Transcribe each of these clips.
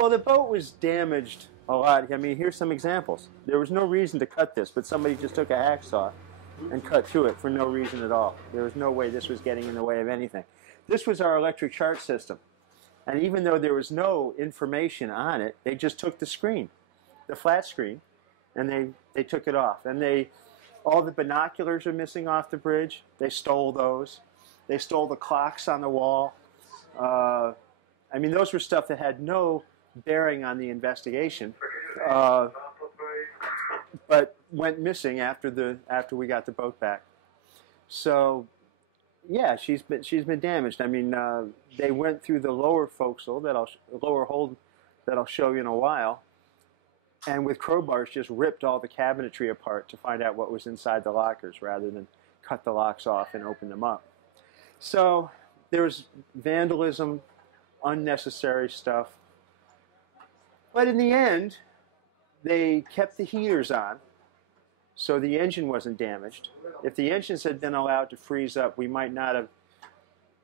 Well, the boat was damaged a lot. I mean, here's some examples. There was no reason to cut this, but somebody just took a hacksaw and cut through it for no reason at all. There was no way this was getting in the way of anything. This was our electric chart system. And even though there was no information on it, they just took the screen, the flat screen, and they took it off. And all the binoculars are missing off the bridge. They stole those. They stole the clocks on the wall. I mean, those were stuff that had no bearing on the investigation, but went missing after we got the boat back. So, yeah, she's been damaged. I mean, they went through the lower forecastle lower hold that I'll show you in a while, and with crowbars just ripped all the cabinetry apart to find out what was inside the lockers rather than cut the locks off and open them up. So there was vandalism, unnecessary stuff. But in the end, they kept the heaters on, so the engine wasn't damaged. If the engines had been allowed to freeze up, we might not have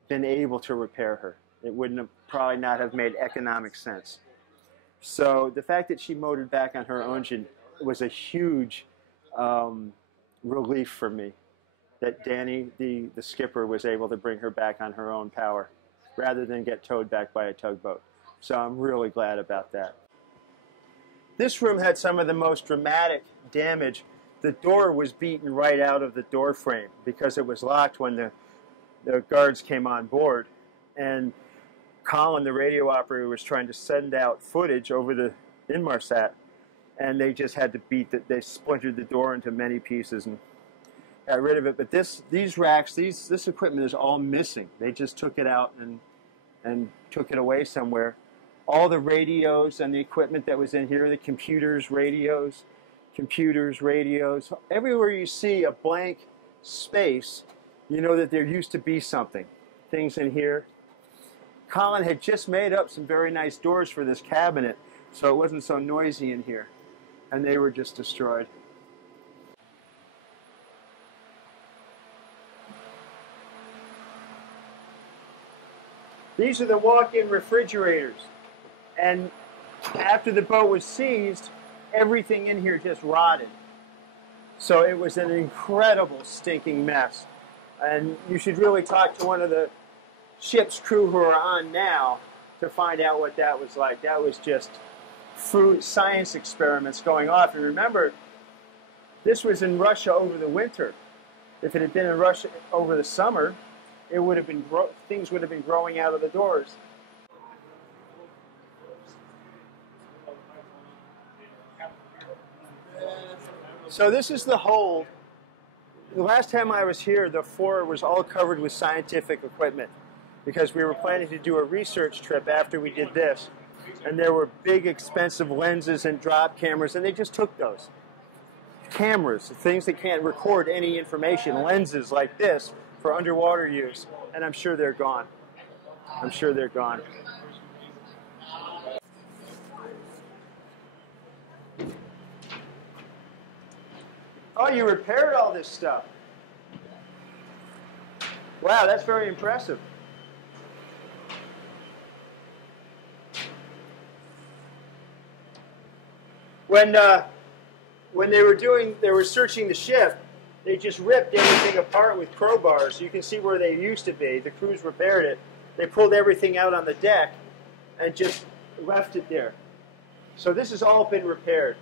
been able to repair her. It probably not have made economic sense. So the fact that she motored back on her engine was a huge relief for me, that Danny, the skipper, was able to bring her back on her own power rather than get towed back by a tugboat. So I'm really glad about that. This room had some of the most dramatic damage. The door was beaten right out of the door frame because it was locked when the guards came on board. And Colin, the radio operator, was trying to send out footage over the Inmarsat, and they just had to they splintered the door into many pieces and got rid of it. But these racks, this equipment is all missing. They just took it out and took it away somewhere. All the radios and the equipment that was in here, the computers, radios, everywhere you see a blank space, you know that there used to be something. Things in here. Colin had just made up some very nice doors for this cabinet, so it wasn't so noisy in here. And they were just destroyed. These are the walk-in refrigerators. And after the boat was seized, everything in here just rotted. So it was an incredible stinking mess. And you should really talk to one of the ship's crew who are on now to find out what that was like. That was just science experiments going off. And remember, this was in Russia over the winter. If it had been in Russia over the summer, it would have been things would have been growing out of the doors. So this is the hold. The last time I was here, the floor was all covered with scientific equipment because we were planning to do a research trip after we did this. And there were big, expensive lenses and drop cameras, and they just took those. Cameras, things that can't record any information, lenses like this for underwater use, and I'm sure they're gone. I'm sure they're gone. Oh, you repaired all this stuff. Wow, that's very impressive. When they were searching the ship, they just ripped everything apart with crowbars. You can see where they used to be. The crews repaired it. They pulled everything out on the deck and just left it there. So this has all been repaired,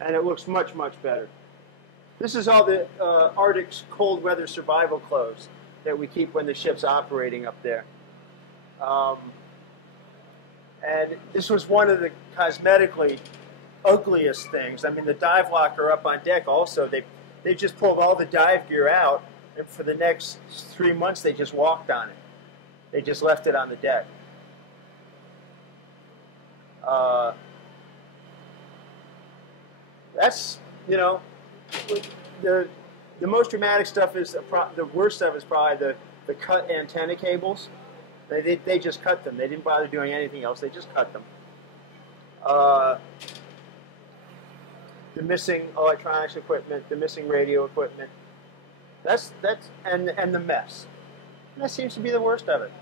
and it looks much, much better. This is all the Arctic cold weather survival clothes that we keep when the ship's operating up there. And this was one of the cosmetically ugliest things. I mean, the dive locker up on deck also, they just pulled all the dive gear out, and for the next 3 months they just walked on it. They just left it on the deck. That's, you know, the most dramatic stuff is, the worst stuff is probably the cut antenna cables. They just cut them. They didn't bother doing anything else. They just cut them. The missing electronics equipment, the missing radio equipment. And the mess. And that seems to be the worst of it.